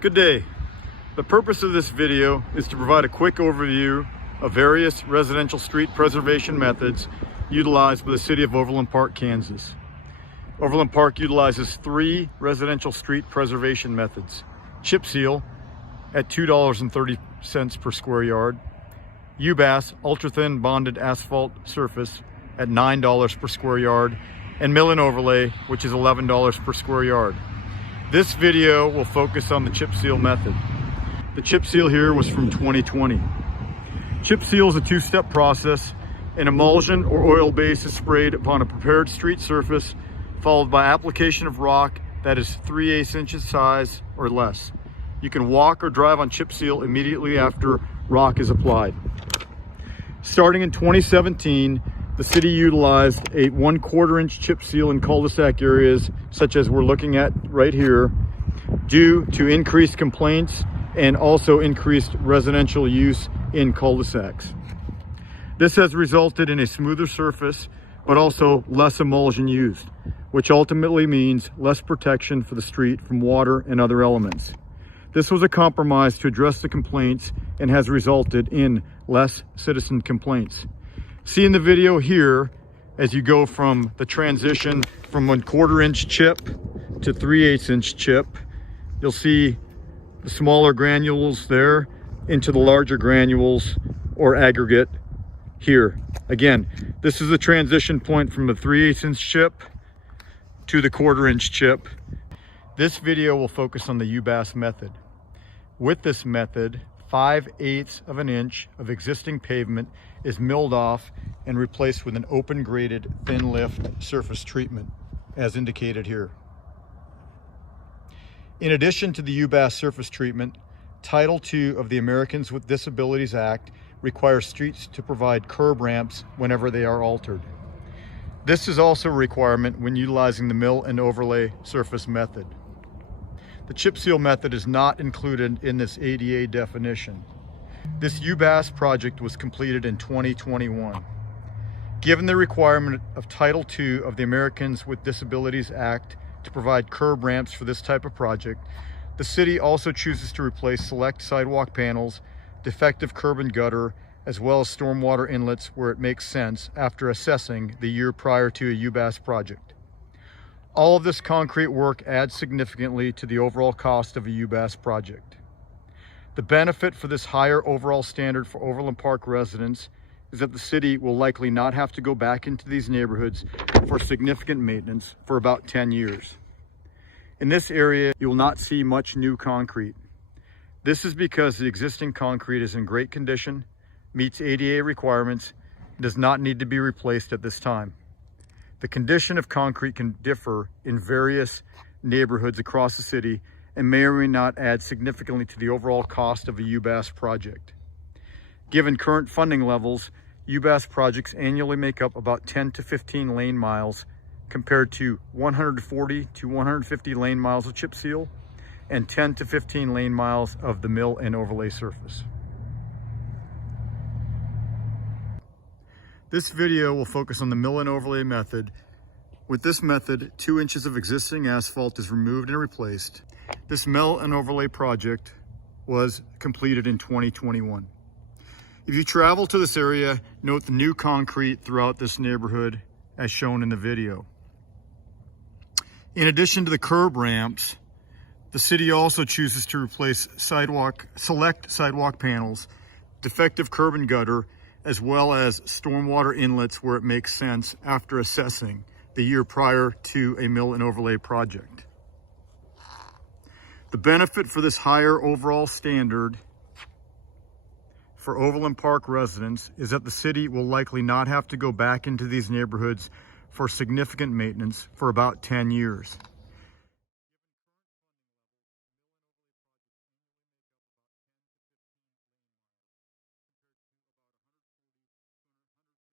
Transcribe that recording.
Good day. The purpose of this video is to provide a quick overview of various residential street preservation methods utilized by the city of Overland Park, Kansas. Overland Park utilizes 3 residential street preservation methods: chip seal at $2.30 per square yard, UBAS ultra-thin bonded asphalt surface at $9 per square yard, and mill and overlay, which is $11 per square yard. This video will focus on the chip seal method. The chip seal here was from 2020. Chip seal is a 2-step process. An emulsion or oil base is sprayed upon a prepared street surface, followed by application of rock that is 3/8 inches size or less. You can walk or drive on chip seal immediately after rock is applied. Starting in 2017, the city utilized a 1/4 inch chip seal in cul-de-sac areas, such as we're looking at right here, due to increased complaints and also increased residential use in cul-de-sacs. This has resulted in a smoother surface, but also less emulsion used, which ultimately means less protection for the street from water and other elements. This was a compromise to address the complaints and has resulted in less citizen complaints. See in the video here, as you go from the transition from 1/4 inch chip to 3/8 inch chip, you'll see the smaller granules there into the larger granules or aggregate here. Again, this is the transition point from the 3/8 inch chip to the 1/4 inch chip. This video will focus on the UBAS method. With this method, 5/8 of an inch of existing pavement is milled off and replaced with an open graded thin lift surface treatment, as indicated here. In addition to the UBAS surface treatment, Title II of the Americans with Disabilities Act requires streets to provide curb ramps whenever they are altered. This is also a requirement when utilizing the mill and overlay surface method. The chip seal method is not included in this ADA definition. This UBAS project was completed in 2021. Given the requirement of Title II of the Americans with Disabilities Act to provide curb ramps for this type of project, the city also chooses to replace select sidewalk panels, defective curb and gutter, as well as stormwater inlets where it makes sense after assessing the year prior to a UBAS project. All of this concrete work adds significantly to the overall cost of a UBAS project. The benefit for this higher overall standard for Overland Park residents is that the city will likely not have to go back into these neighborhoods for significant maintenance for about 10 years. In this area, you will not see much new concrete. This is because the existing concrete is in great condition, meets ADA requirements, and does not need to be replaced at this time. The condition of concrete can differ in various neighborhoods across the city and may or may not add significantly to the overall cost of a UBAS project. Given current funding levels, UBAS projects annually make up about 10 to 15 lane miles compared to 140 to 150 lane miles of chip seal and 10 to 15 lane miles of the mill and overlay surface. This video will focus on the mill and overlay method. With this method, 2 inches of existing asphalt is removed and replaced. This mill and overlay project was completed in 2021. If you travel to this area, note the new concrete throughout this neighborhood as shown in the video. In addition to the curb ramps, the city also chooses to replace select sidewalk panels, defective curb and gutter, as well as stormwater inlets where it makes sense after assessing the year prior to a mill and overlay project. The benefit for this higher overall standard for Overland Park residents is that the city will likely not have to go back into these neighborhoods for significant maintenance for about 10 years.